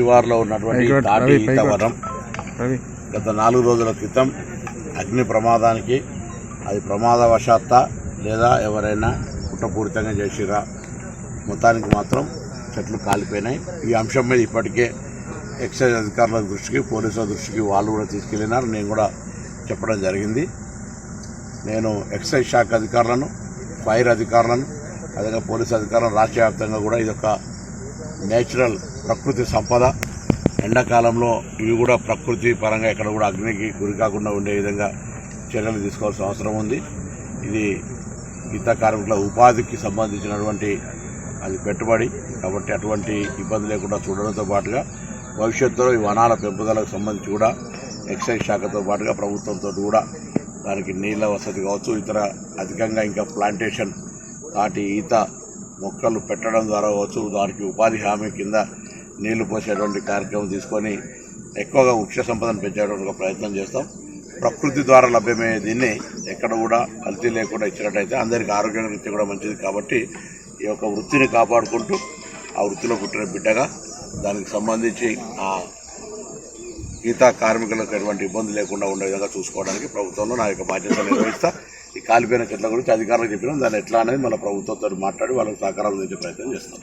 శివార్లో ఉన్నటువంటి తాటి ఈతవనం గత 4 రోజుల క్రితం అగ్ని ప్రమాదానికి అది ప్రమాదవశాత్తా లేదా ఎవరైనా కుట్రపూరితంగా చేసిరా మొత్తానికి మాత్రం చెట్లు కాలిపోయినాయి. ఈ అంశం మీద ఇప్పటికే ఎక్సైజ్ అధికారుల దృష్టికి పోలీసుల దృష్టికి వాళ్ళు కూడా తీసుకెళ్లినారు. నేను కూడా చెప్పడం జరిగింది. నేను ఎక్సైజ్ శాఖ అధికారులను, ఫైర్ అధికారులను, అదేవిధంగా పోలీసు అధికారులను రాష్ట్ర వ్యాప్తంగా కూడా ఇదొక నేచురల్ ప్రకృతి సంపద. ఎండాకాలంలో ఇవి కూడా ప్రకృతి పరంగా ఎక్కడ కూడా అగ్నికి గురి కాకుండా ఉండే విధంగా చర్యలు తీసుకోవాల్సిన అవసరం ఉంది. ఇది ఈత కార్మికుల ఉపాధికి సంబంధించినటువంటి అది పెట్టుబడి కాబట్టి అటువంటి ఇబ్బంది లేకుండా చూడడంతో పాటుగా భవిష్యత్తులో ఈ వనాల పెంపుదలకు సంబంధించి కూడా ఎక్సైజ్ శాఖతో పాటుగా ప్రభుత్వంతో కూడా దానికి నీళ్ల వసతి కావచ్చు, ఇతర అధికంగా ఇంకా ప్లాంటేషన్ తాటి ఈత మొక్కలు పెట్టడం ద్వారా కావచ్చు, దానికి ఉపాధి హామీ కింద నీళ్లు పోసేటువంటి కార్యక్రమం తీసుకొని ఎక్కువగా వృక్ష సంపదను పెంచేటువంటి ప్రయత్నం చేస్తాం. ప్రకృతి ద్వారా లభ్యమయ్యే దీన్ని ఎక్కడ కూడా కల్తీ లేకుండా ఇచ్చినట్టయితే అందరికీ ఆరోగ్య రీత్యా కూడా మంచిది. కాబట్టి ఈ యొక్క వృత్తిని కాపాడుకుంటూ ఆ వృత్తిలో పుట్టిన బిడ్డగా దానికి సంబంధించి ఆ ఈత కార్మికులకు ఎటువంటి ఇబ్బంది లేకుండా ఉండే విధంగా చూసుకోవడానికి ప్రభుత్వంలో నా యొక్క బాధ్యతలు నిర్వహిస్తా. ఈ కాలిపోయిన చెట్ల గురించి అధికారులకు చెప్పినాం. దాన్ని ఎట్లా అనేది మన ప్రభుత్వంతో మాట్లాడి వాళ్ళకి సహకారం అందించే ప్రయత్నం చేస్తాం.